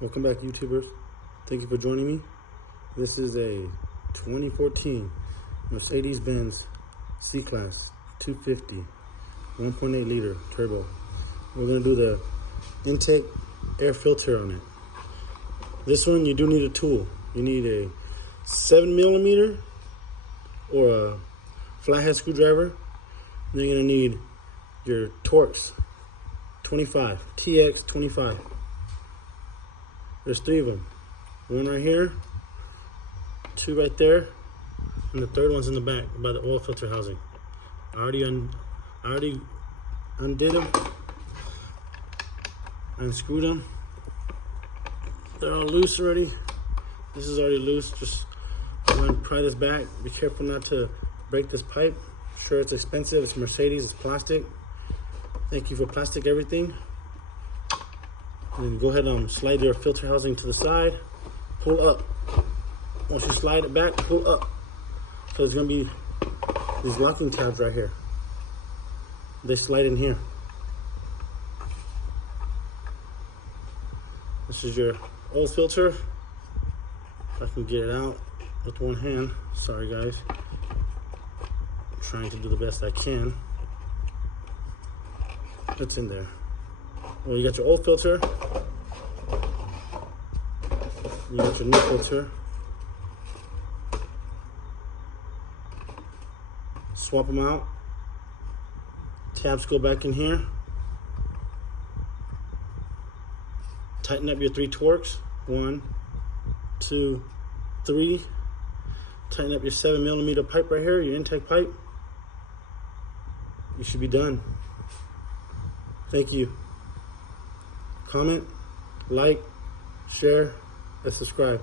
Welcome back, YouTubers. Thank you for joining me. This is a 2014 Mercedes-Benz C-Class 250 1.8 liter turbo. We're going to do the intake air filter on it. This one, you do need a tool. You need a 7mm or a flathead screwdriver. Then you're going to need your Torx T25. There's 3 of them. One right here, 2 right there, and the 3rd one's in the back by the oil filter housing. I already undid them, unscrewed them. They're all loose already. This is already loose. Just go and pry this back. Be careful not to break this pipe. Sure, it's expensive. It's Mercedes. It's plastic. Thank you for plastic everything. And go ahead and slide your filter housing to the side. Pull up. Once you slide it back, pull up. So there's going to be these locking tabs right here. They slide in here. This is your oil filter. If I can get it out with one hand. Sorry, guys. I'm trying to do the best I can. It's in there. Well, you got your old filter. You got your new filter. Swap them out. Tabs go back in here. Tighten up your 3 Torx. 1, 2, 3. Tighten up your 7mm pipe right here, your intake pipe. You should be done. Thank you. Comment, like, share, and subscribe.